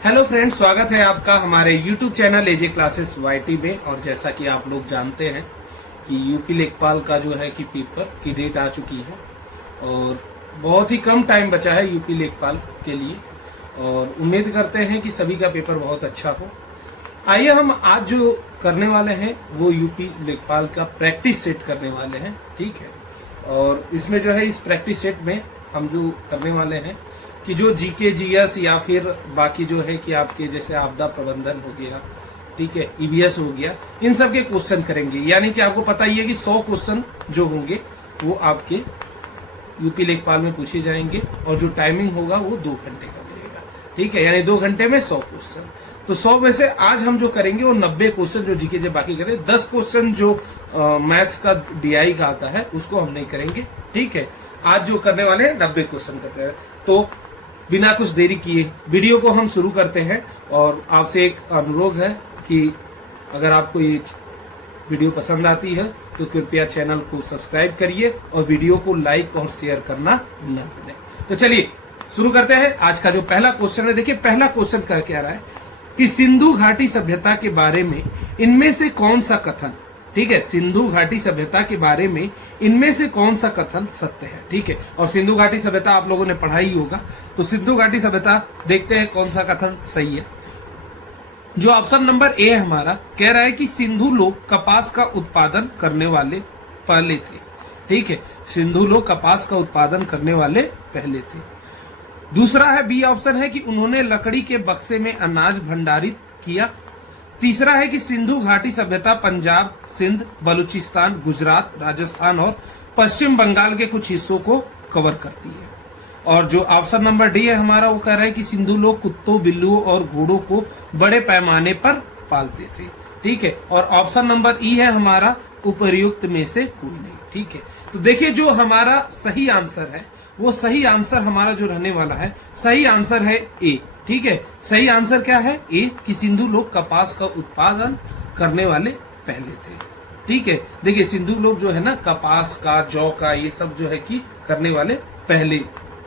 Hello friends, स्वागत है आपका हमारे YouTube channel AJ classes YT में। और जैसा कि आप लोग जानते हैं कि यूपी लेखपाल का जो है कि पेपर की डेट आ चुकी है और बहुत ही कम टाइम बचा है यूपी लेखपाल के लिए और उम्मीद करते हैं कि सभी का पेपर बहुत अच्छा हो। आइए हम आज जो करने वाले हैं वो यूपी लेखपाल का प्रैक्टिस सेट करने वाले हैं, ठीक है। और इसमें जो है इस प्रैक्टिस सेट में हम जो करने वाले हैं कि जो जीके जीएस या फिर बाकी जो है कि आपके जैसे आपदा प्रबंधन हो गया, ठीक है, ईवीएस हो गया, इन सब के क्वेश्चन करेंगे। यानी कि आपको पता ही है कि 100 क्वेश्चन जो होंगे वो आपके यूपी लेखपाल में पूछे जाएंगे और जो टाइमिंग होगा वो 2 घंटे का मिलेगा, ठीक है। यानी 2 घंटे में 100 क्वेश्चन। तो 100 में से आज हम जो करेंगे वो 90 क्वेश्चन जो जीके जो बाकी करें, 10 क्वेश्चन जो मैथ्स का डीआई का आता है उसको हम नहीं करेंगे, ठीक है। आज जो करने वाले हैं 90 क्वेश्चन करते हैं। तो बिना कुछ देरी किए वीडियो को हम शुरू करते हैं और आपसे एक अनुरोध है कि अगर आपको ये वीडियो पसंद आती है तो कृपया चैनल को सब्सक्राइब करिए और वीडियो को लाइक और शेयर करना न भूलें। तो चलिए शुरू करते हैं। आज का जो पहला क्वेश्चन है, देखिए पहला क्वेश्चन कह रहा है कि सिंधु घाटी सभ्यता के बारे में इनमें से कौन सा कथन, ठीक है, सिंधु घाटी सभ्यता के बारे में इनमें से कौन सा कथन सत्य है, ठीक है। और सिंधु घाटी सभ्यता आप लोगों ने पढ़ा ही होगा। तो सिंधु घाटी सभ्यता देखते हैं कौन सा कथन सही है। जो ऑप्शन नंबर ए हमारा कह रहा है कि सिंधु लोग कपास का उत्पादन करने वाले पहले थे, ठीक है। सिंधु लोग कपास का उत्पादन करने वाले पहले थे। दूसरा है बी ऑप्शन है कि उन्होंने लकड़ी के बक्से में अनाज भंडारित किया। तीसरा है कि सिंधु घाटी सभ्यता पंजाब, सिंध, बलूचिस्तान, गुजरात, राजस्थान और पश्चिम बंगाल के कुछ हिस्सों को कवर करती है। और जो ऑप्शन नंबर डी है हमारा वो कह रहा है कि सिंधु लोग कुत्तों, बिल्लियों और घोड़ों को बड़े पैमाने पर पालते थे, ठीक है। और ऑप्शन नंबर ई है हमारा उपर्युक्त में से कोई नहीं, ठीक है। तो देखिए जो हमारा सही आंसर है वो सही आंसर हमारा जो रहने वाला है, सही आंसर है ए, ठीक है। सही आंसर क्या है? ए, कि सिंधु लोग कपास का उत्पादन करने वाले पहले थे, ठीक है। देखिए सिंधु लोग जो है ना कपास का, जौ का, ये सब जो है कि करने वाले पहले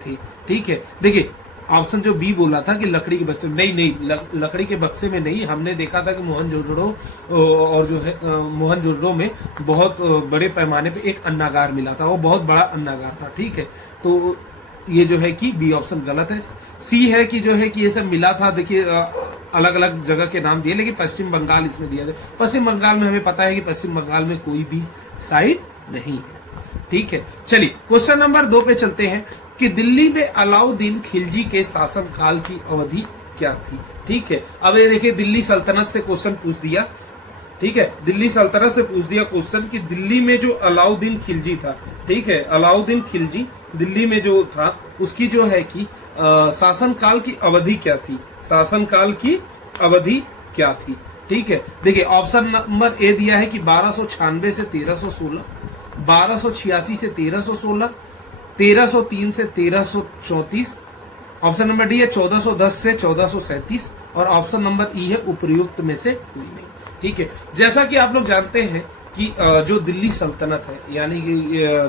थे, ठीक है। देखिए ऑप्शन जो बी बोला था कि लकड़ी के बक्से में, नहीं, लकड़ी के बक्से में नहीं। हमने देखा था कि मोहनजोदड़ो और जो है मोहनजोदड़ो में बहुत बड़े पैमाने पे एक अन्नागार मिला था, वो बहुत बड़ा अन्नागार था, ठीक है। तो ये जो है कि बी ऑप्शन गलत है। सी है कि जो है कि ये सब मिला था। देखिए अलग अलग जगह के नाम दिए, लेकिन पश्चिम बंगाल इसमें दिया गया। पश्चिम बंगाल में हमें पता है कि पश्चिम बंगाल में कोई भी साइट नहीं है, ठीक है। चलिए क्वेश्चन नंबर 2 पे चलते हैं कि दिल्ली में अलाउद्दीन खिलजी के शासन काल की अवधि क्या थी, ठीक है। अब ये देखिए दिल्ली सल्तनत से क्वेश्चन पूछ दिया, ठीक है। दिल्ली सल्तनत से पूछ दिया क्वेश्चन कि दिल्ली में जो अलाउद्दीन खिलजी था, ठीक है, अलाउद्दीन खिलजी दिल्ली में जो था उसकी जो है कि शासन काल की अवधि क्या थी, शासन काल की अवधि क्या थी, ठीक है। देखिए ऑप्शन नंबर ए दिया है कि 1296 से 1316, 1286 से 1316, 1303 से 1334। ऑप्शन नंबर डी है 1410 से 1437 और ऑप्शन नंबर ई है उपर्युक्त में से कोई नहीं, ठीक है। जैसा कि आप लोग जानते हैं कि जो दिल्ली सल्तनत है, यानी कि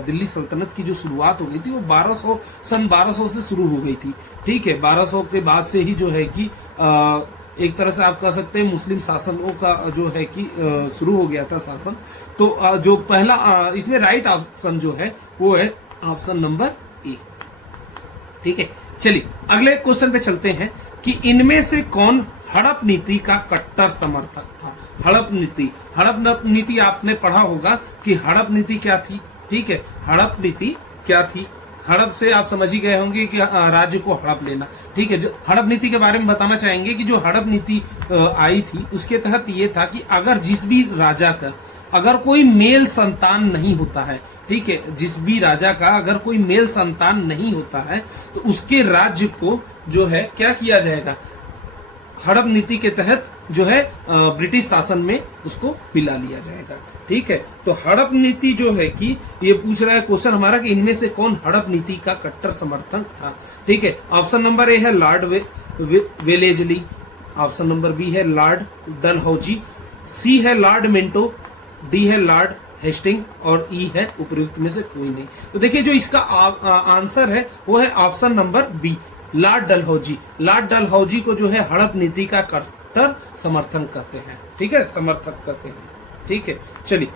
दिल्ली सल्तनत की जो शुरुआत हो गई थी वो सन 1200 से शुरू हो गई थी, ठीक है। 1200 के बाद से ही जो है कि एक तरह से आप कह सकते हैं मुस्लिम शासनों का जो है कि शुरू हो गया था शासन। तो जो पहला इसमें राइट ऑप्शन जो है वो है ऑप्शन नंबर ए, ठीक है। चलिए अगले क्वेश्चन पे चलते हैं कि इनमें से कौन हड़प नीति का कट्टर समर्थक था। हड़प नीति आपने पढ़ा होगा कि हड़प नीति क्या थी, ठीक है। हड़प नीति क्या थी? हड़प से आप समझ ही गए होंगे कि राज्य को हड़प लेना, ठीक है। जो हड़प नीति के बारे में बताना चाहेंगे कि जो हड़प नीति आई थी उसके तहत ये था कि अगर जिस भी राजा का अगर कोई मेल संतान नहीं होता है, ठीक है, जिस भी राजा का अगर कोई मेल संतान नहीं होता है तो उसके राज्य को जो है क्या किया जाएगा, हड़प नीति के तहत जो है ब्रिटिश शासन में उसको मिला लिया जाएगा, ठीक है। तो हड़प नीति जो है कि ये पूछ रहा है क्वेश्चन हमारा कि इनमें से कौन हड़प नीति का कट्टर समर्थक था, ठीक है। ऑप्शन नंबर ए है Lord Wellesley, option number B है लॉर्ड डलहौजी, सी है लॉर्ड मिंटो, डी है लॉर्ड हेस्टिंग और ई है उपर्युक्त में से कोई नहीं। तो देखिए जो इसका आंसर है वो है option number B, Lord Dalhousie. Lord Dalhousie को जो है हड़प नीति का कट्टर समर्थन करते हैं, ठीक है, समर्थक करते हैं, ठीक है। चलिए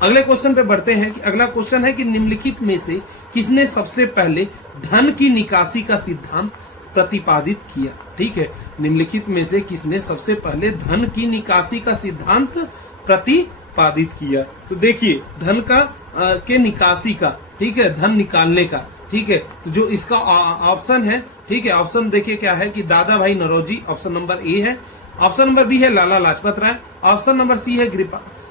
अगले क्वेश्चन पे बढ़ते हैं कि अगला क्वेश्चन है कि निम्नलिखित में से किसने सबसे पहले धन की निकासी का सिद्धांत प्रतिपादित किया, ठीक है। निम्नलिखित में से किसने सबसे पहले धन की निकासी का सिद्धांत प्रतिपादित किया। तो देखिए धन का के निकासी का, ठीक है, धन निकालने का, ठीक है। तो जो इसका ऑप्शन है, ठीक है, ऑप्शन देखिए क्या है कि दादा भाई नौरोजी, ऑप्शन नंबर ए है। ऑप्शन नंबर बी है Lala Lajpat Rai. Option number C है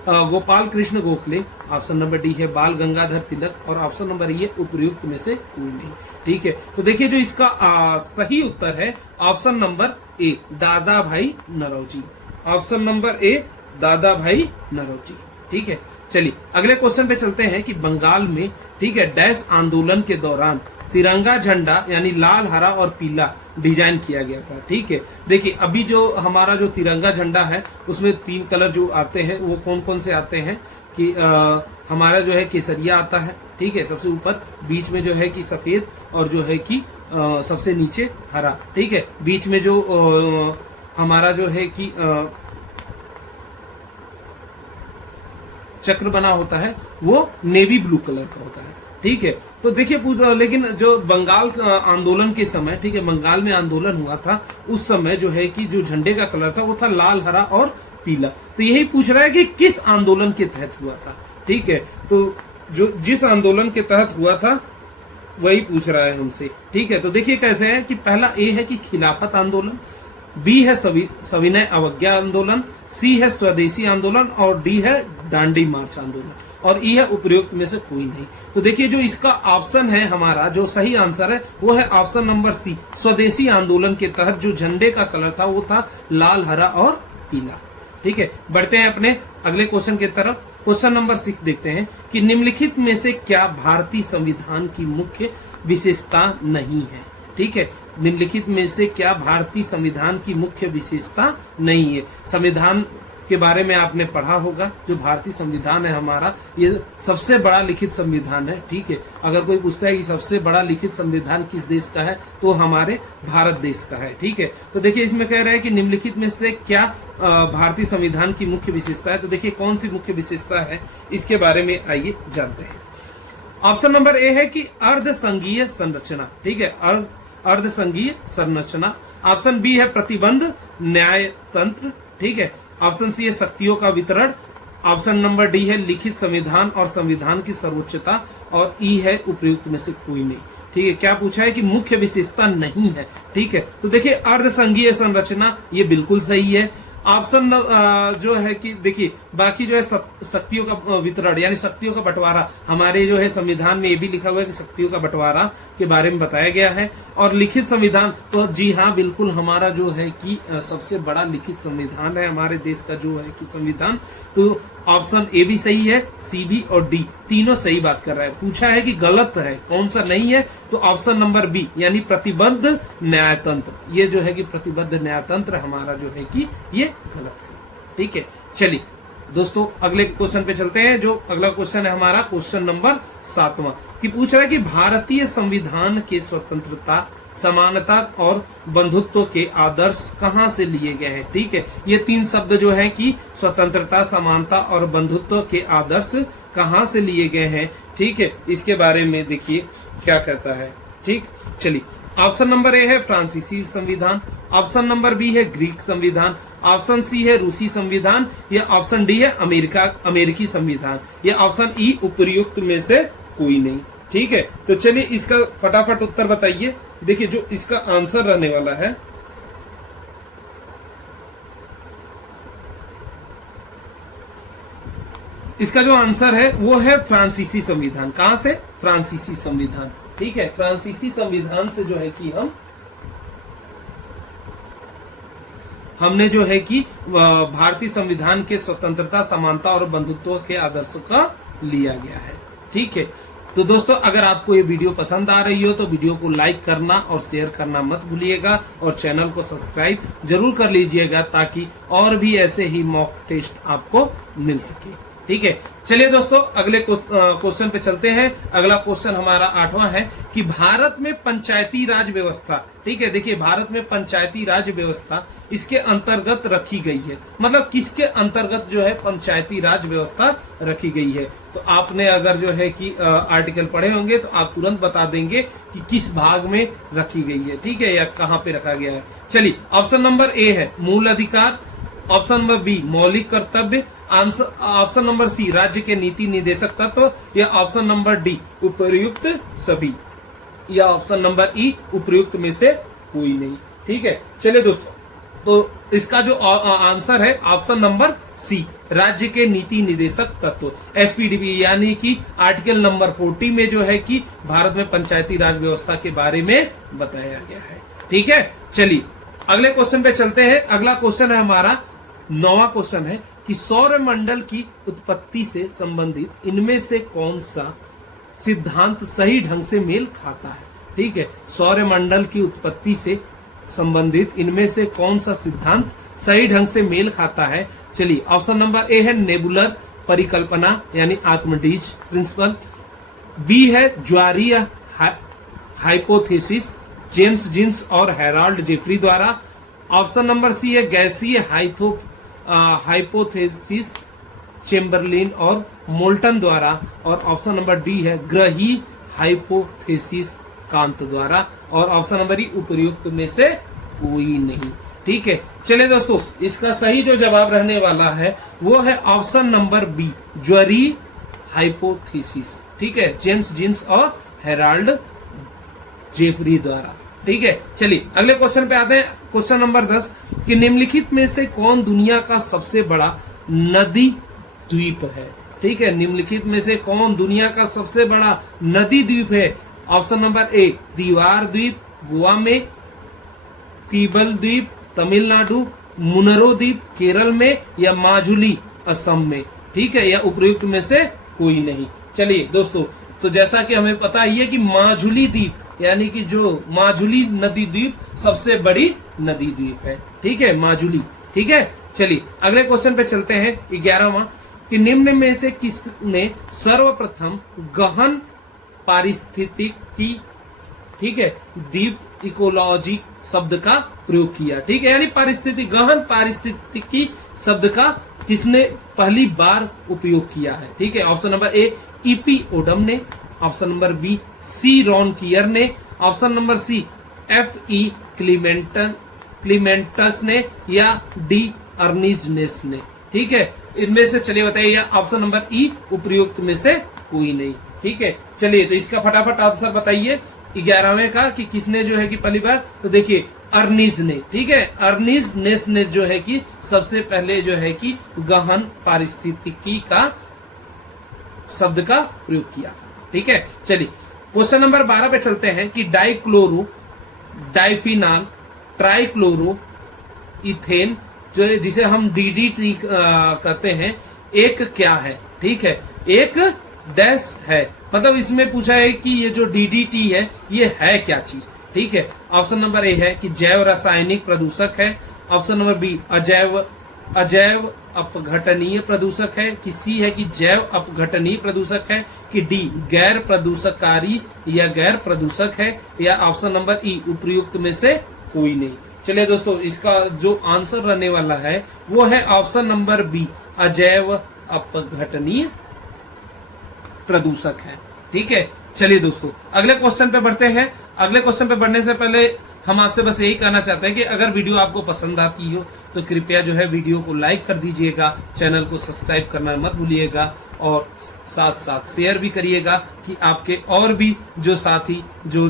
Gopal Krishna Gokhale. Option number D है बाल गंगाधर तिलक और ऑप्शन नंबर ई है उपयुक्त में से कोई नहीं, ठीक है। तो देखिए जो इसका सही उत्तर है ऑप्शन नंबर ए, दादा भाई नौरोजी। ऑप्शन नंबर ए, दादा भाई नौरोजी, ठीक है। चलिए अगले क्वेश्चन पे चलते हैं कि बंगाल में, ठीक है, डैश आंदोलन के दौरान तिरंगा झंडा यानी लाल, हरा और पीला डिजाइन किया गया था, ठीक है। देखिए अभी जो हमारा जो तिरंगा झंडा है उसमें 3 कलर जो आते हैं वो कौन कौन से आते हैं कि हमारा जो है केसरिया आता है, ठीक है, सबसे ऊपर, बीच में जो है कि सफेद और जो है कि सबसे नीचे हरा, ठीक है। बीच में जो हमारा जो है कि चक्र बना होता है वो नेवी ब्लू कलर का होता है, ठीक है। तो देखिए लेकिन जो बंगाल आंदोलन के समय, ठीक है, बंगाल में आंदोलन हुआ था उस समय जो है कि जो झंडे का कलर था वो था लाल, हरा और पीला। तो यही पूछ रहा है कि किस आंदोलन के तहत हुआ था, ठीक है। तो जो जिस आंदोलन के तहत हुआ था वही पूछ रहा है हमसे, ठीक है। तो देखिए कैसे है कि पहला ए है कि खिलाफत आंदोलन, बी है सविनय अवज्ञा आंदोलन, सी है स्वदेशी आंदोलन और डी है दांडी मार्च आंदोलन और ई है उपयुक्त में से कोई नहीं। तो देखिए जो इसका ऑप्शन है हमारा जो सही आंसर है वो है ऑप्शन नंबर सी, स्वदेशी आंदोलन के तहत जो झंडे का कलर था वो था लाल, हरा और पीला, ठीक है। बढ़ते हैं अपने अगले क्वेश्चन की तरफ। क्वेश्चन नंबर 6 देखते हैं कि निम्नलिखित में से क्या भारतीय संविधान की मुख्य विशेषता नहीं है, ठीक है। निम्नलिखित में से क्या भारतीय संविधान की मुख्य विशेषता नहीं है। संविधान के बारे में आपने पढ़ा होगा, जो भारतीय संविधान है हमारा ये सबसे बड़ा लिखित संविधान है, ठीक है। अगर कोई पूछता है कि सबसे बड़ा लिखित संविधान किस देश का है तो हमारे भारत देश का है, ठीक है। तो देखिए इसमें कह रहा है कि निम्नलिखित में से क्या भारतीय संविधान की मुख्य विशेषता है। तो देखिए कौन सी मुख्य विशेषता है इसके बारे में आइए जानते हैं। ऑप्शन नंबर ए है कि अर्धसंघीय संरचना, ठीक है, अर्धसंघीय संरचना। ऑप्शन बी है प्रतिबंध न्यायतंत्र, ठीक है। ऑप्शन सी है शक्तियों का वितरण। ऑप्शन नंबर डी है लिखित संविधान और संविधान की सर्वोच्चता और ई है उपयुक्त में से कोई नहीं, ठीक है। क्या पूछा है कि मुख्य विशेषता नहीं है, ठीक है। तो देखिए अर्धसंघीय संरचना ये बिल्कुल सही है। ऑप्शन जो है कि देखिए बाकी जो है शक्तियों का वितरण यानी शक्तियों का बंटवारा, हमारे जो है संविधान में ये भी लिखा हुआ है कि शक्तियों का बंटवारा के बारे में बताया गया है। और लिखित संविधान तो जी हाँ बिल्कुल हमारा जो है कि सबसे बड़ा लिखित संविधान है हमारे देश का जो है कि संविधान। तो ऑप्शन ए भी सही है, सी भी और डी तीनों सही बात कर रहा है। पूछा है कि गलत है कौन सा नहीं है, तो ऑप्शन नंबर बी यानी प्रतिबद्ध न्यायतंत्र, ये जो है कि प्रतिबद्ध न्यायतंत्र हमारा जो है कि ये गलत है, ठीक है। चलिए दोस्तों अगले क्वेश्चन पे चलते हैं। जो अगला क्वेश्चन है हमारा क्वेश्चन नंबर 7वां कि पूछ रहा है कि भारतीय संविधान के स्वतंत्रता, समानता और बंधुत्व के आदर्श कहां से लिए गए हैं, ठीक है। ये 3 शब्द जो है कि स्वतंत्रता, समानता और बंधुत्व के आदर्श कहां से लिए गए हैं, ठीक है। इसके बारे में देखिए क्या कहता है, ठीक। चलिए ऑप्शन नंबर ए है फ्रांसीसी संविधान, ऑप्शन नंबर बी है ग्रीक संविधान, ऑप्शन सी है रूसी संविधान या ऑप्शन डी है अमेरिकी संविधान या ऑप्शन ई उपयुक्त में से कोई नहीं, ठीक है। तो चलिए इसका फटाफट उत्तर बताइए। देखिए जो इसका आंसर रहने वाला है इसका जो आंसर है वो है फ्रांसीसी संविधान। कहां से? फ्रांसीसी संविधान, ठीक है। फ्रांसीसी संविधान से जो है कि हमने जो है कि भारतीय संविधान के स्वतंत्रता, समानता और बंधुत्व के आदर्शों का लिया गया है, ठीक है। तो दोस्तों अगर आपको ये वीडियो पसंद आ रही हो तो वीडियो को लाइक करना और शेयर करना मत भूलिएगा और चैनल को सब्सक्राइब जरूर कर लीजिएगा ताकि और भी ऐसे ही मॉक टेस्ट आपको मिल सके, ठीक है, चलिए दोस्तों अगले क्वेश्चन पे चलते हैं। अगला क्वेश्चन हमारा 8वां है कि भारत में पंचायती राज व्यवस्था, ठीक है, देखिए भारत में पंचायती राज व्यवस्था इसके अंतर्गत रखी गई है, मतलब किसके अंतर्गत जो है पंचायती राज व्यवस्था रखी गई है। तो आपने अगर जो है कि आर्टिकल पढ़े होंगे तो आप तुरंत बता देंगे कि किस भाग में रखी गई है, ठीक है, या कहां पे रखा गया है। चलिए ऑप्शन नंबर ए है मूल अधिकार, ऑप्शन नंबर बी मौलिक कर्तव्य, ऑप्शन नंबर सी राज्य के नीति निर्देशक तत्व, या ऑप्शन नंबर डी उपर्युक्त सभी, या ऑप्शन नंबर ई उपर्युक्त में से कोई नहीं। ठीक है, चलिए दोस्तों, तो इसका जो आंसर है ऑप्शन नंबर सी राज्य के नीति निर्देशक तत्व, एसपीडीबी, यानी कि आर्टिकल नंबर 40 में जो है कि भारत में पंचायती राज व्यवस्था के बारे में बताया गया है। ठीक है, चलिए अगले क्वेश्चन पे चलते हैं। अगला क्वेश्चन है हमारा 9वां क्वेश्चन है कि सौर मंडल की उत्पत्ति से संबंधित इनमें से कौन सा सिद्धांत सही ढंग से मेल खाता है। ठीक है, सौर मंडल की उत्पत्ति से संबंधित इनमें से कौन सा सिद्धांत सही ढंग से मेल खाता है। चलिए ऑप्शन नंबर ए है नेबुलर परिकल्पना यानी आर्किमिडीज प्रिंसिपल, बी है ज्वारीय हाइपोथेसिस जेम्स जीन्स और हेराल्ड जेफरी द्वारा, ऑप्शन नंबर सी है गैसीय हाइपोथेसिस चेम्बरलिन और मोल्टन द्वारा, और ऑप्शन नंबर डी है ग्रही हाइपोथेसिस कांत द्वारा, और ऑप्शन नंबर ई उपर्युक्त में से कोई नहीं। ठीक है, चलिए दोस्तों, इसका सही जो जवाब रहने वाला है वो है ऑप्शन नंबर बी ज्वरी हाइपोथेसिस। ठीक है, जेम्स जीन्स और हेराल्ड जेफरी द्वारा। ठीक है, चलिए अगले क्वेश्चन पे आते हैं। क्वेश्चन नंबर 10 कि निम्नलिखित में से कौन दुनिया का सबसे बड़ा नदी द्वीप है। ठीक है, निम्नलिखित में से कौन दुनिया का सबसे बड़ा नदी द्वीप है। ऑप्शन नंबर ए दीवार द्वीप गोवा में, पीबल द्वीप तमिलनाडु, मुनरो द्वीप केरल में, या माजुली असम में। ठीक है, या उपयुक्त में से कोई नहीं। चलिए दोस्तों, तो जैसा कि हमें पता ही है कि माजुली द्वीप यानी कि जो माजुली नदी द्वीप सबसे बड़ी नदी द्वीप है। ठीक है, माजुली। ठीक है, चलिए अगले क्वेश्चन पे चलते हैं 11वां कि निम्न में से किसने सर्वप्रथम गहन पारिस्थितिकी, ठीक है, द्वीप इकोलॉजी शब्द का प्रयोग किया। ठीक है, यानी गहन पारिस्थितिकी शब्द का किसने पहली बार उपयोग किया है। ठीक है, option number A EP Odum ने, option number B C Raunkiaer ने, ऑप्शन नंबर सी एफ.ई. क्लीमेंटस ने, या डी अर्निजनेस ने। ठीक है, इनमें से चलिए बताइए, या ऑप्शन नंबर ई उपर्युक्त में से कोई नहीं। ठीक है, चलिए तो इसका फटाफट आंसर बताइए 11वें का कि किसने जो है कि पहली बार। तो देखिए अर्निज ने। ठीक है, अर्निजनेस ने जो है कि सबसे पहले जो है कि गहन पारिस्थितिकी का शब्द का प्रयोग किया था। ठीक है, चलिए क्वेश्चन नंबर 12 पे चलते हैं कि डाइक्लोरो डाइफिनाल ट्राइक्लोरो इथेन जो है जिसे हम डीडीटी कहते हैं, एक क्या है। ठीक है, एक डैश है, मतलब इसमें पूछा है कि ये जो डीडीटी है ये है क्या चीज। ठीक है, ऑप्शन नंबर ए है कि जैव रासायनिक प्रदूषक है, ऑप्शन नंबर बी अजैव अपघटनीय प्रदूषक है, कि सी है कि जैव अपघटनीय प्रदूषक है, कि डी गैर प्रदूषकारी या गैर प्रदूषक है, या ऑप्शन नंबर ई उपर्युक्त में से कोई नहीं। चलिए दोस्तों, इसका जो आंसर रहने वाला है वो है ऑप्शन नंबर बी अजैव अपघटनीय प्रदूषक है। ठीक है, चलिए दोस्तों अगले क्वेश्चन पे बढ़ते हैं। अगले क्वेश्चन पे बढ़ने से पहले हम आपसे बस यही कहना चाहते हैं कि अगर वीडियो आपको पसंद आती हो तो कृपया जो है वीडियो को लाइक कर दीजिएगा, चैनल को सब्सक्राइब करना मत भूलिएगा, और साथ साथ शेयर भी करिएगा कि आपके और भी जो साथी जो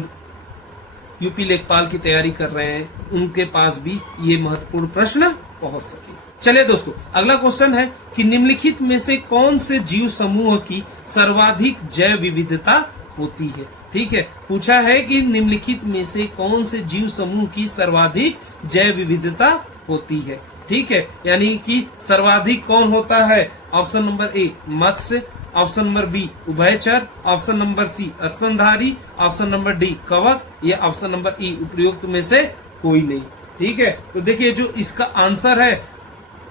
यूपी लेखपाल की तैयारी कर रहे हैं उनके पास भी ये महत्वपूर्ण प्रश्न पहुंच सके। चलिए दोस्तों, अगला क्वेश्चन है कि निम्नलिखित में से कौन से जीव समूह की सर्वाधिक जैव विविधता होती है। ठीक है, पूछा है कि निम्नलिखित में से कौन से जीव समूह की सर्वाधिक जैव विविधता होती है। ठीक है, यानी कि सर्वाधिक कौन होता है। ऑप्शन नंबर ए मत्स्य, ऑप्शन नंबर बी उभयचर, ऑप्शन नंबर सी स्तनधारी, ऑप्शन नंबर डी कवक, या ऑप्शन नंबर ई उपर्युक्त में से कोई नहीं। ठीक है, तो देखिए जो इसका आंसर है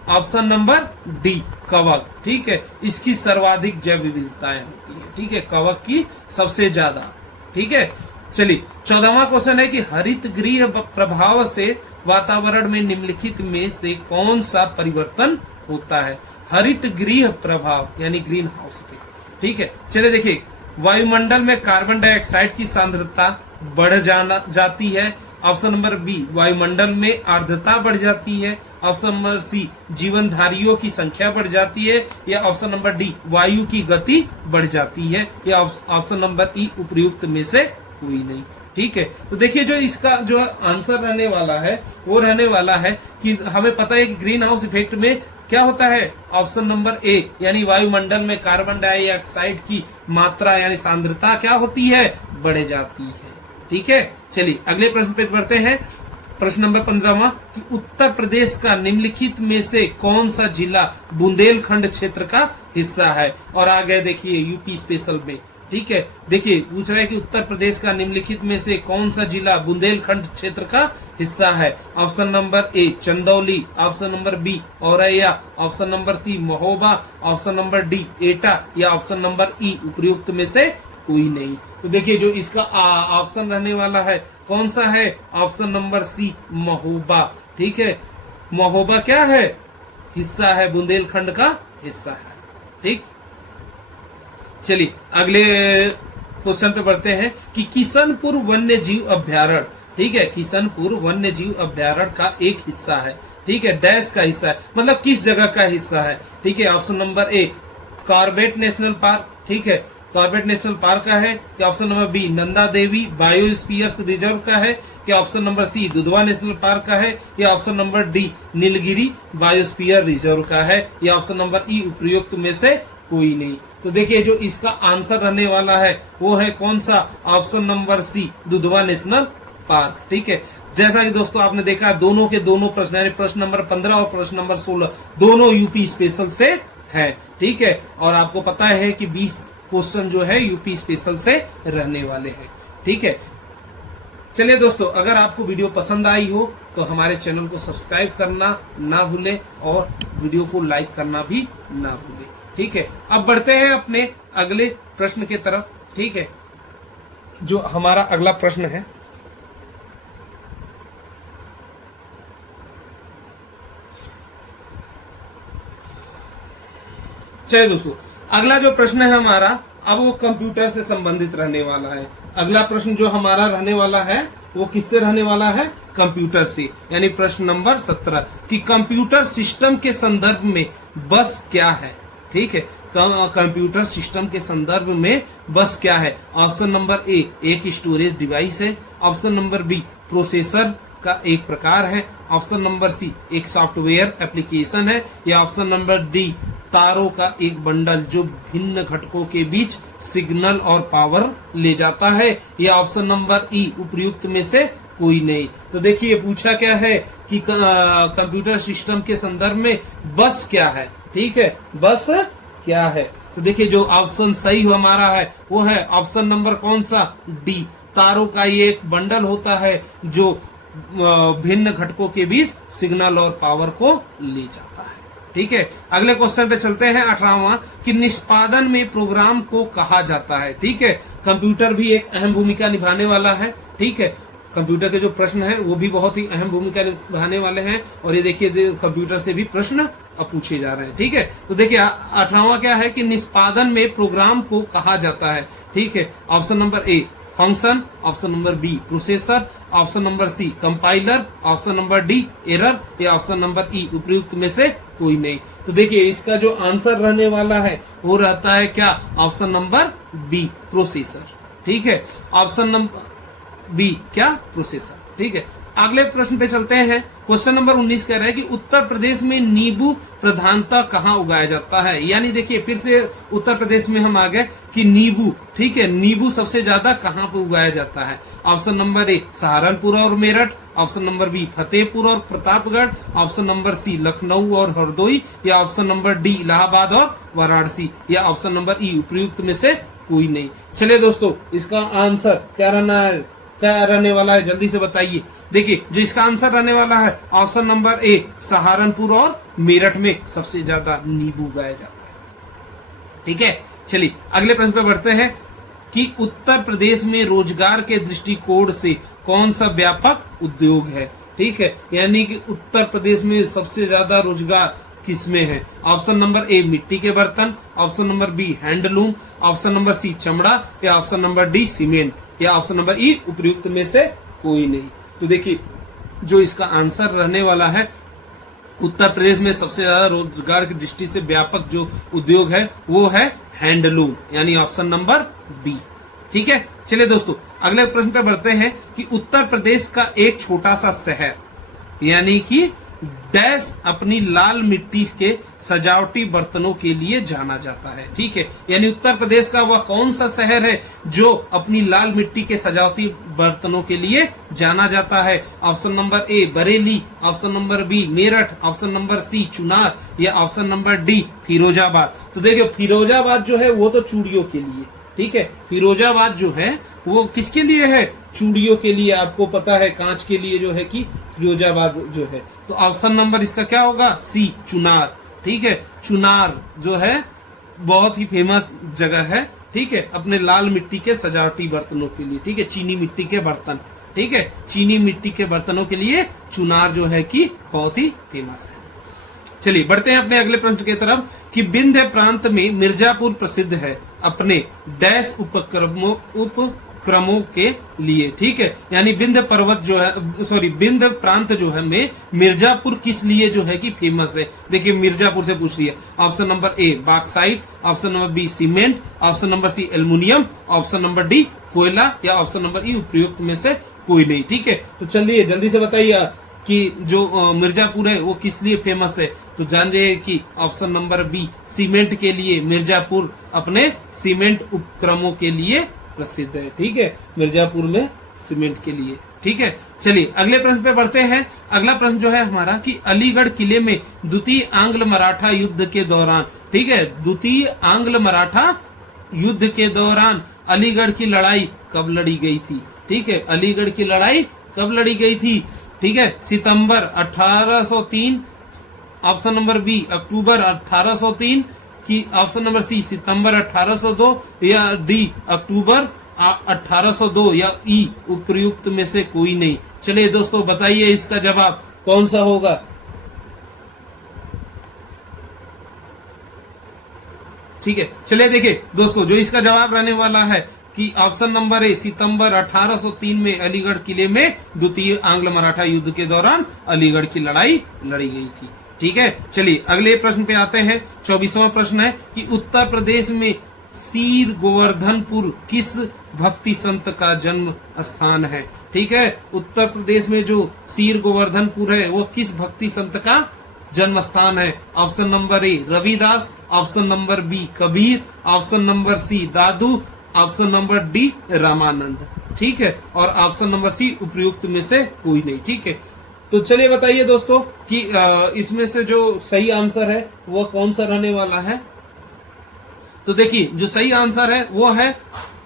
ऑप्शन नंबर डी कवक। ठीक है, इसकी सर्वाधिक जैव विविधताएं होती है। ठीक है, कवक की सबसे ज्यादा। ठीक है, चलिए 14वां क्वेश्चन है कि हरित गृह प्रभाव से वातावरण में निम्नलिखित में से कौन सा परिवर्तन होता है? हरित गृह प्रभाव यानी ग्रीन हाउस इफेक्ट। ठीक है, चलिए देखिए, वायुमंडल में कार्बन डाइऑक्साइड की सांद्रता बढ़ जाती है। ऑप्शन नंबर बी, वायुमंडल में आर्द्रता बढ़ जाती है। ऑप्शन नंबर सी, जीवनधारियों की संख्या बढ़ जाती है। या ऑप्शन नंबर डी, वायु की गति बढ़ जाती है। या ऑप्शन नंबर ई, उपर्युक्त में से कोई नहीं। ठीक है, तो देखिए जो इसका जो आंसर रहने वाला है वो रहने वाला है कि हमें पता है कि ग्रीन हाउस इफेक्ट में क्या होता है। ऑप्शन नंबर ए यानी वायुमंडल में कार्बन डाइऑक्साइड की मात्रा यानी सांद्रता क्या होती है, बढ़ जाती है। ठीक है, चलिए अगले प्रश्न पे बढ़ते हैं। प्रश्न नंबर 15वां कि उत्तर प्रदेश का निम्नलिखित में से कौन सा जिला बुंदेलखंड क्षेत्र का हिस्सा है? और आगे देखिए यूपी स्पेशल में। ठीक है, देखिए पूछ रहा है कि उत्तर प्रदेश का निम्नलिखित में से कौन सा जिला बुंदेलखंड क्षेत्र का हिस्सा है? Option number A Chandauli, option number B Auraiya, option number C Mahoba, option number D Etah या ऑप्शन नंबर ई उपर्युक्त में से कोई नहीं। तो देखिए जो इसका ऑप्शन रहने वाला है कौन सा है? Option number C Mahoba. ठीक है, महोबा क्या है? हिस्सा है, बुंदेलखंड का हिस्सा है। ठीक, चलिए अगले क्वेश्चन पे बढ़ते हैं कि किशनपुर वन्य जीव अभ्यारण्य। ठीक है, किशनपुर वन्य जीव अभ्यारण्य का एक हिस्सा है। ठीक है, डैश का हिस्सा है, मतलब किस जगह का हिस्सा है? ठीक है, option number A Corbett National Park. ठीक है, कॉर्बेट नेशनल पार्क का है। क्या option number B Nanda Devi biosphere reserve का है? क्या option number C Dudhwa National Park का है? या option number D Nilgiri biosphere reserve का है? या ऑप्शन नंबर ई उपर्युक्त में से कोई नहीं। तो देखिए जो इसका आंसर रहने वाला है वो है कौन सा? Option number C Dudhwa National Park. ठीक है, जैसा कि दोस्तों आपने देखा दोनों के दोनों प्रश्न यानी प्रश्न नंबर 15 और प्रश्न नंबर 16 दोनों यूपी स्पेशल से है। ठीक है, और आपको पता है कि 20 क्वेश्चन जो है यूपी स्पेशल से रहने वाले हैं। ठीक है, चलिए दोस्तों अगर आपको वीडियो पसंद आई हो तो हमारे चैनल को सब्सक्राइब करना ना भूलें और वीडियो को लाइक करना भी ना भूलें। ठीक है, अब बढ़ते हैं अपने अगले प्रश्न की तरफ। ठीक है, जो हमारा अगला प्रश्न है चलिए दोस्तों अगला जो प्रश्न है हमारा अब वो कंप्यूटर से संबंधित रहने वाला है। अगला प्रश्न जो हमारा रहने वाला है वो किससे रहने वाला है? कंप्यूटर से, यानी प्रश्न नंबर 17 कि कंप्यूटर सिस्टम के संदर्भ में बस क्या है? ठीक है, कंप्यूटर सिस्टम के संदर्भ में बस क्या है? ऑप्शन नंबर ए एक स्टोरेज डिवाइस है। ऑप्शन नंबर बी प्रोसेसर का एक प्रकार है। ऑप्शन नंबर सी एक सॉफ्टवेयर एप्लीकेशन है। या ऑप्शन नंबर डी तारों का एक बंडल जो भिन्न घटकों के बीच सिग्नल और पावर ले जाता है। या ऑप्शन नंबर ई उपर्युक्त में से कोई नहीं। तो देखिए पूछा क्या है कि कंप्यूटर सिस्टम के संदर्भ में बस क्या है? ठीक है, बस क्या है? तो देखिए जो ऑप्शन सही हमारा है वो है ऑप्शन नंबर कौन सा? डी, तारों का ये एक बंडल होता है जो भिन्न घटकों के बीच सिग्नल और पावर को ले जाता है। ठीक है, अगले क्वेश्चन पे चलते हैं 18वां कि निष्पादन में प्रोग्राम को कहा जाता है। ठीक है, कंप्यूटर भी एक अहम भूमिका निभाने वाला है। ठीक है, कंप्यूटर के जो प्रश्न है वो भी बहुत ही अहम भूमिका निभाने वाले हैं और ये देखिए कंप्यूटर से भी प्रश्न अब पूछे जा रहे हैं। ठीक है, तो देखिए 18वां क्या है कि निष्पादन में प्रोग्राम को कहा जाता है। ठीक है, option number A function, option number B processor, option number C compiler, option number D error या ऑप्शन नंबर ई उपर्युक्त में से कोई नहीं। तो देखिए इसका जो आंसर रहने वाला है वो रहता है क्या? Option number B processor. ठीक है, ऑप्शन नंबर बी क्या? प्रोसेसर। ठीक है, अगले प्रश्न पे चलते हैं। क्वेश्चन नंबर 19 कह रहा है कि उत्तर प्रदेश में नींबू प्रधानता कहाँ उगाया जाता है? यानी देखिए फिर से उत्तर प्रदेश में हम आ गए कि नींबू। ठीक है, नींबू सबसे ज्यादा कहाँ पे उगाया जाता है? ऑप्शन नंबर ए सहारनपुर और Meerut, option number B Fatehpur और Pratapgarh, option number C Lucknow और हरदोई या ऑप्शन नंबर डी इलाहाबाद और वाराणसी या ऑप्शन नंबर ई उपर्युक्त में से कोई नहीं। चलिए दोस्तों इसका आंसर क्या रहना है? क्या रहने वाला है, जल्दी से बताइए। देखिए जो इसका आंसर रहने वाला है ऑप्शन नंबर ए, सहारनपुर और मेरठ में सबसे ज्यादा नींबू उगाया जाता है। ठीक है, चलिए अगले प्रश्न पे बढ़ते हैं कि उत्तर प्रदेश में रोजगार के दृष्टिकोण से कौन सा व्यापक उद्योग है। ठीक है, यानी कि उत्तर प्रदेश में सबसे ज्यादा रोजगार किसमें है। ऑप्शन नंबर ए मिट्टी के बर्तन, ऑप्शन नंबर बी हैंडलूम, ऑप्शन नंबर सी चमड़ा, या ऑप्शन नंबर डी सीमेंट, या ऑप्शन नंबर ई उपयुक्त में से कोई नहीं। तो देखिए जो इसका आंसर रहने वाला है उत्तर प्रदेश में सबसे ज्यादा रोजगार की दृष्टि से व्यापक जो उद्योग है वो है हैंडलूम, यानी ऑप्शन नंबर बी। ठीक है, चलिए दोस्तों अगले प्रश्न पे बढ़ते हैं कि उत्तर प्रदेश का एक छोटा सा शहर यानी कि डैश अपनी लाल मिट्टी के सजावटी बर्तनों के लिए जाना जाता है। ठीक है, यानी उत्तर प्रदेश का वह कौन सा शहर है जो अपनी लाल मिट्टी के सजावटी बर्तनों के लिए जाना जाता है। Option number A Bareilly, option number B Meerut, option number C Chunar, या ऑप्शन नंबर डी फिरोजाबाद। तो देखिए फिरोजाबाद जो है वो तो चूड़ियों के लिए, ठीक है, फिरोजाबाद जो है वो किसके लिए है, चूड़ियों के लिए। आपको पता है कांच के लिए जो है कि फिरोजाबाद जो है, तो ऑप्शन नंबर इसका क्या होगा, सी चुनार। ठीक है, चुनार जो है बहुत ही फेमस जगह है। ठीक है, अपने लाल मिट्टी के सजावटी बर्तनों के लिए। ठीक है, चीनी मिट्टी के बर्तन, ठीक है, चीनी मिट्टी के बर्तनों के लिए चुनार जो है कि बहुत ही फेमस है। चलिए बढ़ते हैं अपने अगले प्रश्न की तरफ कि विंध्य प्रांत में मिर्जापुर प्रसिद्ध है अपने डैश उपक्रमों के लिए। ठीक है, यानी विंध्य पर्वत जो है सॉरी विंध्य प्रांत जो है में मिर्जापुर किस लिए जो है कि फेमस है। देखिए मिर्जापुर से पूछ लिया। Option number A bauxite, option number B cement, option number C aluminium, option number D कोयला, या ऑप्शन नंबर ई उपयुक्त में से कोई नहीं। ठीक है, तो चलिए जल्दी से बताइए कि जो मिर्जापुर है वो किस लिए फेमस है। तो जानिए कि ऑप्शन नंबर बी सीमेंट के लिए। मिर्जापुर अपने सीमेंट उपक्रमों के लिए प्रसिद्ध है। ठीक है, मिर्जापुर में सीमेंट के लिए। ठीक है, चलिए अगले प्रश्न पे बढ़ते हैं। अगला प्रश्न जो है हमारा कि अलीगढ़ किले में द्वितीय आंग्ल मराठा युद्ध के दौरान, ठीक है, द्वितीय आंग्ल मराठा युद्ध के दौरान अलीगढ़ की लड़ाई कब लड़ी गई थी। ठीक है, अलीगढ़ की लड़ाई कब लड़ी गई थी। ठीक है, सितंबर 1803, ऑप्शन नंबर बी अक्टूबर 1803, की ऑप्शन नंबर सी सितंबर 1802, या डी अक्टूबर 1802, या ई उपयुक्त में से कोई नहीं। चलिए दोस्तों बताइए इसका जवाब कौन सा होगा। ठीक है, चलिए देखिए दोस्तों जो इसका जवाब रहने वाला है कि ऑप्शन नंबर ए सितंबर 1803 में अलीगढ़ किले में द्वितीय आंग्ल मराठा युद्ध के दौरान अलीगढ़ की लड़ाई लड़ी गई थी। ठीक है, चलिए अगले प्रश्न पे आते हैं। 24वां प्रश्न है कि उत्तर प्रदेश में सीर गोवर्धनपुर किस भक्ति संत का जन्म स्थान है। ठीक है, उत्तर प्रदेश में जो सीर गोवर्धनपुर है वो किस भक्ति संत का जन्म स्थान है। Option number A Ravidas, option number B Kabir, option number C Dadu, option number D Ramanand. ठीक है, और ऑप्शन नंबर सी उपयुक्त में से कोई नहीं। ठीक है, तो चलिए बताइए दोस्तों कि इसमें से जो सही आंसर है वो कौन सा रहने वाला है। तो देखिए जो सही आंसर है वो है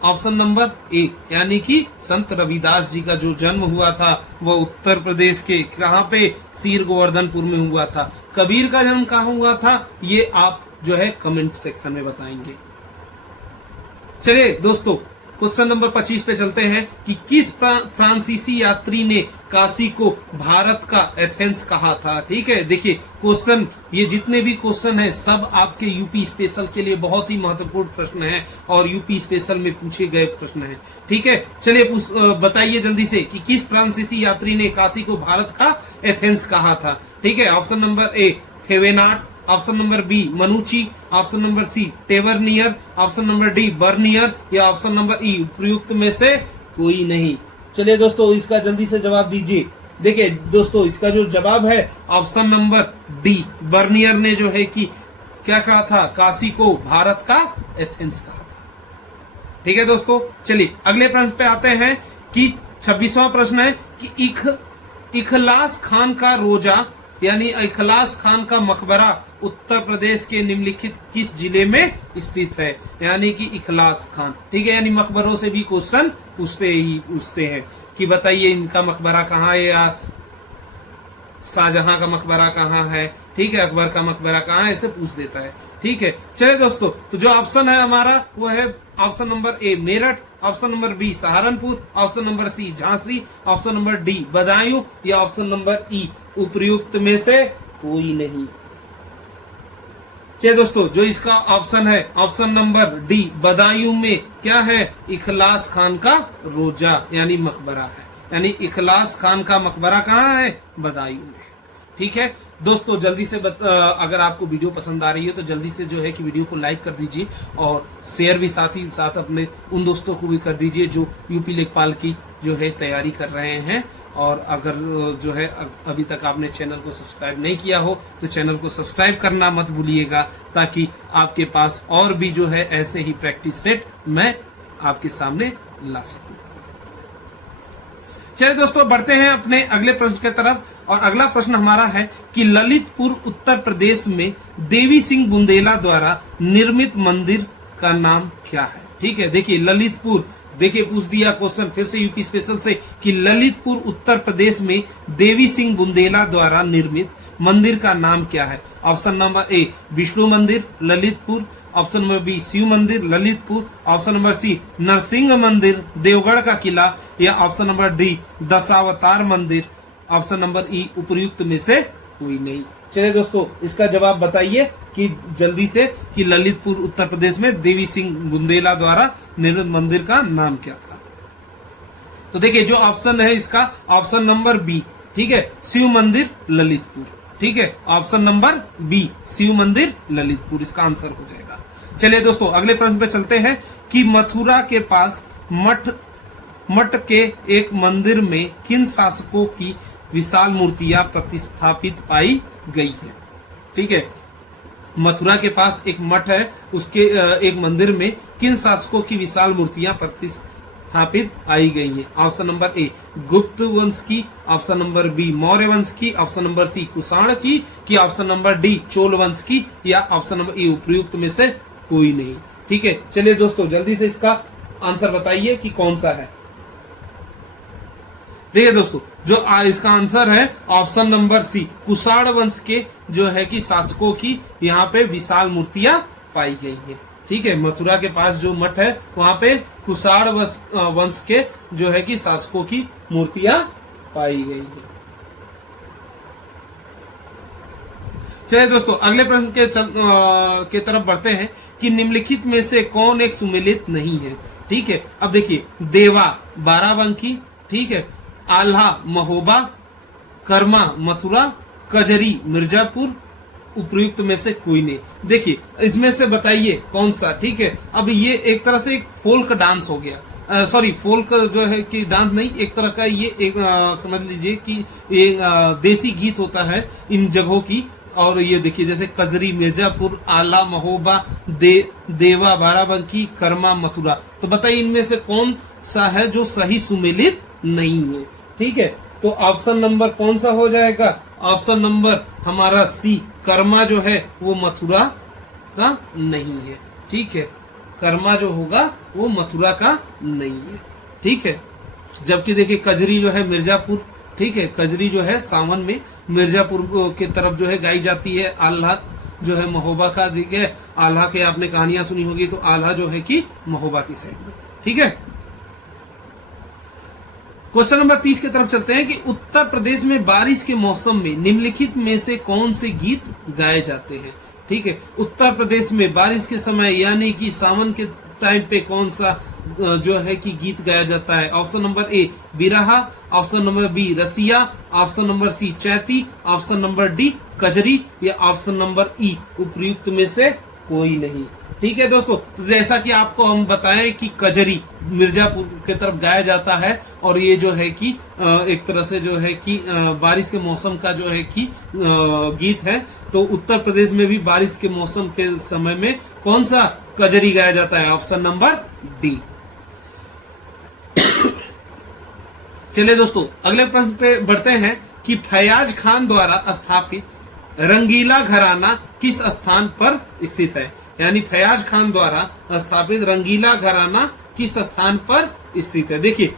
ऑप्शन नंबर ए, यानी कि संत रविदास जी का जो जन्म हुआ था वो उत्तर प्रदेश के कहाँ पे, सीर गोवर्धनपुर में हुआ था। कबीर का जन्म कहाँ हुआ था ये आप जो है कमेंट सेक्शन में बताएंगे। चलिए दोस्तों क्वेश्चन नंबर 25 पे चलते हैं कि किस फ्रांसीसी यात्री ने काशी को भारत का एथेंस कहा था। ठीक है, देखिए क्वेश्चन ये जितने भी क्वेश्चन है सब आपके यूपी स्पेशल के लिए बहुत ही महत्वपूर्ण प्रश्न है और यूपी स्पेशल में पूछे गए प्रश्न है। ठीक है, चलिए बताइए जल्दी से कि किस फ्रांसीसी यात्री ने काशी को भारत का एथेंस कहा था। ठीक है, option number A Thevenot, option number B Manucci, option number C Tavernier, option number D Bernier, या ऑप्शन नंबर ई उपयुक्त में से कोई नहीं। चलिए दोस्तों इसका जल्दी से जवाब दीजिए। देखिए दोस्तों इसका जो जवाब है ऑप्शन नंबर डी बर्नियर ने जो है कि क्या कहा था, काशी को भारत का एथेंस कहा था। ठीक है दोस्तों, चलिए अगले प्रश्न पे आते हैं कि 26वां प्रश्न है कि इखलास खान का रोजा यानी इखलास खान का मकबरा उत्तर प्रदेश के निम्नलिखित किस जिले में स्थित है, यानी कि इखलास खान। ठीक है, यानी मकबरों से भी क्वेश्चन पूछते हैं कि बताइए इनका मकबरा कहाँ है, या शाहजहां का मकबरा कहाँ है, ठीक है, अकबर का मकबरा कहाँ है, ऐसे पूछ देता है। ठीक है, चलिए दोस्तों, तो जो ऑप्शन है हमारा वो है option number A Meerut, option number B Saharanpur, option number C Jhansi, option number D Budaun, या ऑप्शन नंबर ई उपर्युक्त में से कोई नहीं। चलिए दोस्तों, जो इसका ऑप्शन है ऑप्शन नंबर डी बदायूं में क्या है, इखलास खान का रोजा यानी मकबरा है, यानी इखलास खान का मकबरा कहाँ है, बदायूं में। ठीक है दोस्तों, जल्दी से अगर आपको वीडियो पसंद आ रही है तो जल्दी से जो है कि वीडियो को लाइक कर दीजिए और शेयर भी साथ ही साथ अपने उन दोस्तों को भी कर दीजिए जो यूपी लेखपाल की जो है तैयारी कर रहे हैं। और अगर जो है अभी तक आपने चैनल को सब्सक्राइब नहीं किया हो तो चैनल को सब्सक्राइब करना मत भूलिएगा, ताकि आपके पास और भी जो है ऐसे ही प्रैक्टिस सेट मैं आपके सामने ला सकूं। चलिए दोस्तों, बढ़ते हैं अपने अगले प्रश्न की तरफ। और अगला प्रश्न हमारा है कि ललितपुर उत्तर प्रदेश में देवी सिंह बुंदेला द्वारा निर्मित मंदिर का नाम क्या है। ठीक है, देखिए ललितपुर, देखिए पूछ दिया क्वेश्चन फिर से यूपी स्पेशल से कि ललितपुर उत्तर प्रदेश में देवी सिंह बुंदेला द्वारा निर्मित मंदिर का नाम क्या है। ऑप्शन नंबर ए विष्णु मंदिर Lalitpur, option number B Shiv मंदिर Lalitpur, option number C Narsingh मंदिर देवगढ़ का किला, या ऑप्शन नंबर डी दशावतार मंदिर, ऑप्शन नंबर ई उपर्युक्त में से कोई नहीं। चलिए दोस्तों, इसका जवाब बताइए कि जल्दी से कि ललितपुर उत्तर प्रदेश में देवी सिंह बुंदेला द्वारा निर्मित मंदिर का नाम क्या था। तो देखिए जो ऑप्शन है इसका ऑप्शन नंबर बी, ठीक है, शिव मंदिर ललितपुर। ठीक है, ऑप्शन नंबर बी शिव मंदिर ललितपुर इसका आंसर हो जाएगा। चलिए दोस्तों, अगले प्रश्न पे चलते हैं कि मथुरा के पास मठ के एक मंदिर में किन शासकों की विशाल मूर्तियां प्रतिष्ठापित पाई गई है। ठीक है, मथुरा के पास एक मठ है, उसके एक मंदिर में किन शासकों की विशाल मूर्तियां प्रतिष्ठापित पाई गई है। ऑप्शन नंबर ए गुप्त वंश की, ऑप्शन नंबर बी मौर्य वंश की, ऑप्शन नंबर सी कुषाण की, कि ऑप्शन नंबर डी चोल वंश की, या ऑप्शन नंबर ई उपर्युक्त में से कोई नहीं। ठीक है, चलिए दोस्तों जल्दी से इसका आंसर बताइए कि कौन सा है। देखिए दोस्तों, जो इसका आंसर है ऑप्शन नंबर सी कुषाण वंश के जो है कि शासकों की यहाँ पे विशाल मूर्तियां पाई गई है। ठीक है, मथुरा के पास जो मठ है वहां पे कुषाण वंश के जो है कि शासकों की मूर्तियां पाई गई है। चलिए दोस्तों, अगले प्रश्न के तरफ बढ़ते हैं कि निम्नलिखित में से कौन एक सुमेलित नहीं है। ठीक है, अब देखिए देवा बाराबंकी, ठीक है, आल्हा महोबा, कर्मा मथुरा, कजरी मिर्जापुर, उपर्युक्त में से कोई नहीं। देखिए इसमें से बताइए कौन सा। ठीक है, अब ये एक तरह से एक फोल्क डांस हो गया, सॉरी फोल्क जो है कि डांस नहीं, एक तरह का ये एक समझ लीजिए कि ये देसी गीत होता है इन जगहों की। और ये देखिए जैसे कजरी मिर्जापुर, आला महोबा, देवा बाराबंकी, कर्मा मथुरा, तो बताइए इनमें से कौन सा है जो सही सुमेलित नहीं है। ठीक है, तो ऑप्शन नंबर कौन सा हो जाएगा, ऑप्शन नंबर हमारा सी कर्मा जो है वो मथुरा का नहीं है। ठीक है, कर्मा जो होगा वो मथुरा का नहीं है। ठीक है, जबकि देखिए कजरी जो है मिर्जापुर, ठीक है, कजरी जो है सावन में मिर्जापुर के तरफ जो है गाई जाती है। आल्हा जो है महोबा का, ठीक है, आल्हा के आपने कहानियां सुनी होगी, तो आल्हा जो है कि महोबा की साइड में। ठीक है, क्वेश्चन नंबर 30 की तरफ चलते हैं कि उत्तर प्रदेश में बारिश के मौसम में निम्नलिखित में से कौन से गीत गाए जाते हैं। ठीक है, उत्तर प्रदेश में बारिश के समय यानी कि सावन के टाइम पे कौन सा जो है कि गीत गाया जाता है। ऑप्शन नंबर ए बिरहा, ऑप्शन नंबर बी रसिया, ऑप्शन नंबर सी चैती, ऑप्शन नंबर डी कजरी, या ऑप्शन नंबर ई उपर्युक्त में से कोई नहीं। ठीक है दोस्तों, तो जैसा कि आपको हम बताएं कि कजरी मिर्जापुर के तरफ गाया जाता है, और ये जो है कि एक तरह से जो है कि बारिश के मौसम का जो है कि गीत है। तो उत्तर प्रदेश में भी बारिश के मौसम के समय में कौन सा कजरी गाया जाता है, ऑप्शन नंबर डी। चलिए दोस्तों, अगले प्रश्न पे बढ़ते हैं कि फयाज खान द्वारा स्थापित रंगीला घराना किस स्थान पर स्थित है? यानी फयाज खान द्वारा स्थापित रंगीला घराना किस स्थान पर स्थित है? देखिए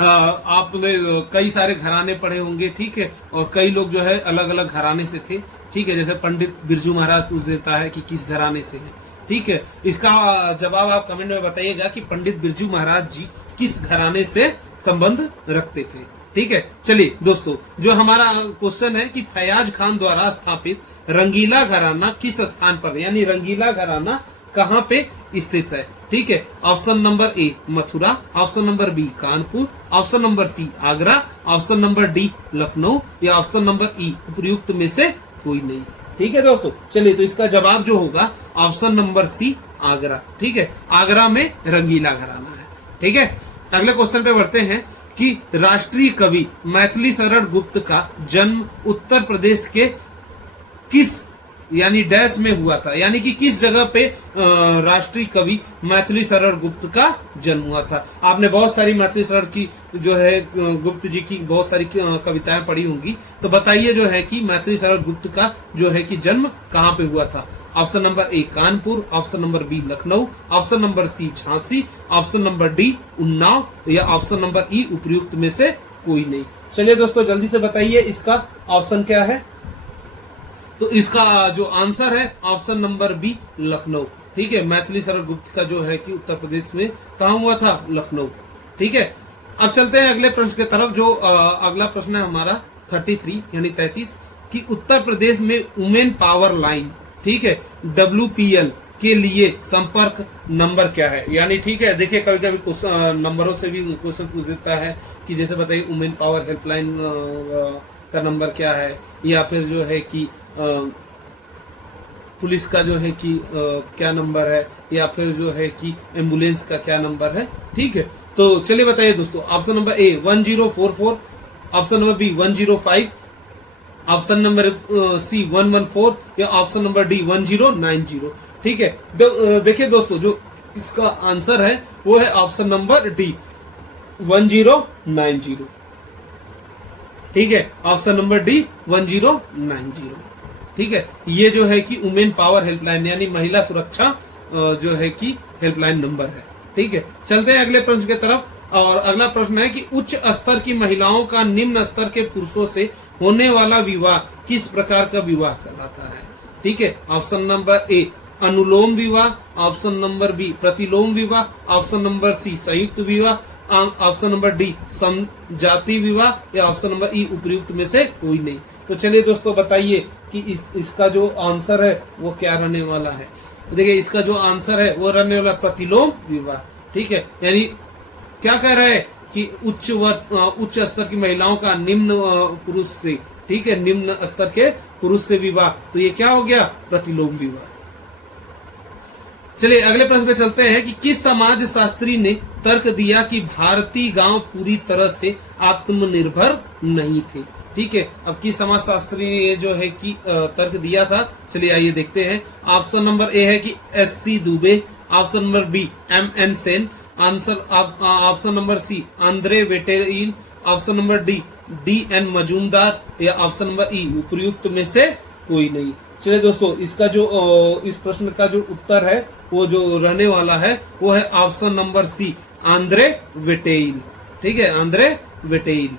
आपने कई सारे घराने पढ़े होंगे, ठीक है, और कई लोग जो है अलग अलग घराने से थे, ठीक है। जैसे पंडित बिरजू महाराज पूछ देता है कि किस घराने से है, ठीक है। इसका जवाब आप कमेंट में बताइएगा कि पंडित बिरजू महाराज जी किस घराने से संबंध रखते थे, ठीक है। चलिए दोस्तों, जो हमारा क्वेश्चन है कि फयाज खान द्वारा स्थापित रंगीला घराना किस स्थान पर, यानी रंगीला घराना कहाँ पे स्थित है, ठीक है। Option number A Mathura, option number B Kanpur, option number C Agra, option number D Lucknow या ऑप्शन नंबर ई उपयुक्त में से कोई नहीं, ठीक है दोस्तों। चलिए, तो इसका जवाब जो होगा ऑप्शन नंबर सी आगरा, ठीक है। आगरा में रंगीला घराना है, ठीक है। अगले क्वेश्चन पे बढ़ते हैं कि राष्ट्रीय कवि मैथिली शरण गुप्त का जन्म उत्तर प्रदेश के किस यानी डैश में हुआ था, यानी कि किस जगह पे राष्ट्रीय कवि मैथिली शरण गुप्त का जन्म हुआ था। आपने बहुत सारी मैथिली शरण की जो है गुप्त जी की बहुत सारी कविताएं पढ़ी होंगी, तो बताइए जो है कि मैथिली शरण गुप्त का जो है कि जन्म कहाँ पे हुआ था। Option number A Kanpur, option number B Lucknow, option number C Jhansi, option number D Unnao या ऑप्शन नंबर ई उपयुक्त में से कोई नहीं। चलिए दोस्तों, जल्दी से बताइए इसका ऑप्शन क्या है। तो इसका जो आंसर है ऑप्शन नंबर बी लखनऊ, ठीक है। मैथिली शरण गुप्त का जो है कि उत्तर प्रदेश में कहा हुआ था, लखनऊ, ठीक है। अब चलते हैं अगले प्रश्न की तरफ। जो अगला प्रश्न है हमारा 33 यानी 33 कि उत्तर प्रदेश में वुमेन पावर लाइन, ठीक है, WPL के लिए संपर्क नंबर क्या है? यानी ठीक है, देखिए कभी कभी नंबरों से भी क्वेश्चन पूछ देता है कि जैसे बताइए वुमेन पावर हेल्पलाइन का नंबर क्या है, या फिर जो है कि पुलिस का जो है कि क्या नंबर है, या फिर जो है कि एम्बुलेंस का क्या नंबर है, ठीक है। तो चलिए बताइए दोस्तों, option number A 1044, option number B 105, option number C 114 या ऑप्शन नंबर डी 1090, ठीक है। देखिए दोस्तों, जो इसका आंसर है वो है ऑप्शन नंबर डी 1090, ठीक है। ऑप्शन नंबर डी 1090, ठीक है। ये जो है कि वुमेन पावर हेल्पलाइन यानी महिला सुरक्षा जो है कि हेल्पलाइन नंबर है, ठीक है। चलते हैं अगले प्रश्न की तरफ, और अगला प्रश्न है कि उच्च स्तर की महिलाओं का निम्न स्तर के पुरुषों से होने वाला विवाह किस प्रकार का विवाह कहलाता है, ठीक है। ऑप्शन नंबर ए अनुलोम विवाह, ऑप्शन नंबर बी प्रतिलोम विवाह, ऑप्शन नंबर सी संयुक्त विवाह, ऑप्शन नंबर डी समजाति विवाह या ऑप्शन नंबर ई उपयुक्त में से कोई नहीं। तो चलिए दोस्तों, बताइए कि इसका जो आंसर है वो क्या रहने वाला है। देखिए, इसका जो आंसर है वो रहने वाला प्रतिलोम विवाह, ठीक है। यानी क्या कह रहे हैं कि उच्च स्तर की महिलाओं का निम्न पुरुष से, ठीक है, निम्न स्तर के पुरुष से विवाह, तो ये क्या हो गया, प्रतिलोम विवाह। चलिए अगले प्रश्न पे चलते हैं कि किस समाज शास्त्री ने तर्क दिया कि भारतीय गांव पूरी तरह से आत्मनिर्भर नहीं थे, ठीक है। अब किस समाज शास्त्री ने जो है कि तर्क दिया था, चलिए आइए देखते हैं। ऑप्शन नंबर ए है कि SC Dubey, option number B MN Sen, option number C Andre वेटेरिन, option number D DN Majumdar या ऑप्शन नंबर ई उपयुक्त में से कोई नहीं। चलिए दोस्तों, इसका जो इस प्रश्न का जो उत्तर है वो जो रहने वाला है वो है ऑप्शन नंबर सी आंद्रे वेटेइल, ठीक है, आंद्रे वेटेइल।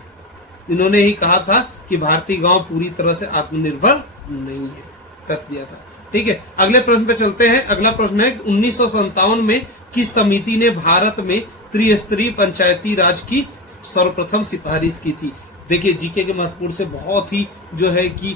इन्होंने ही कहा था कि भारतीय गांव पूरी तरह से आत्मनिर्भर नहीं है, तर्क दिया था, ठीक है। अगले प्रश्न पे चलते हैं। अगला प्रश्न है 1957 में किस समिति ने भारत में त्रिस्तरीय पंचायती राज की सर्वप्रथम सिफारिश की थी। देखिए, जीके के महत्वपूर्ण से बहुत ही जो है कि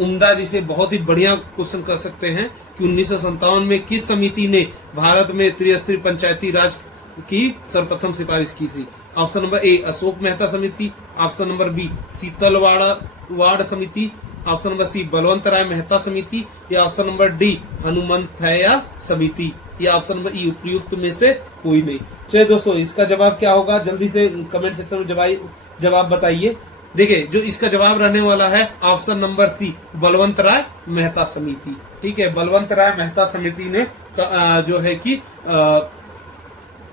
उम्दा, जिसे बहुत ही बढ़िया क्वेश्चन कर सकते हैं कि 1957 में किस समिति ने भारत में त्रिस्तरीय पंचायती राज की सर्वप्रथम सिफारिश की थी। ऑप्शन नंबर ए अशोक मेहता समिति, ऑप्शन नंबर बी शीतलवाड़ा वार्ड समिति, ऑप्शन नंबर सी बलवंत राय मेहता समिति या ऑप्शन नंबर डी हनुमंथैया समिति या ऑप्शन नंबर ई उपयुक्त में से कोई नहीं। चलिए दोस्तों, इसका जवाब क्या होगा, जल्दी से कमेंट सेक्शन में जवाब बताइए। देखिए, जो इसका जवाब रहने वाला है ऑप्शन नंबर सी बलवंत राय मेहता समिति, ठीक है। बलवंत राय मेहता समिति ने जो है कि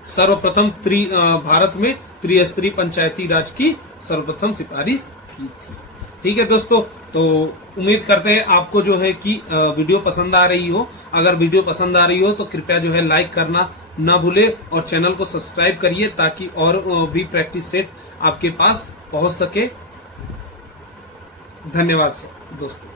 सर्वप्रथम भारत में त्रिस्तरीय पंचायती राज की सर्वप्रथम सिफारिश की थी, ठीक है दोस्तों। तो उम्मीद करते हैं आपको जो है कि वीडियो पसंद आ रही हो। अगर वीडियो पसंद आ रही हो तो कृपया जो है लाइक करना ना भूले और चैनल को सब्सक्राइब करिए ताकि और भी प्रैक्टिस सेट आपके पास पहुंच सके। धन्यवाद दोस्तों।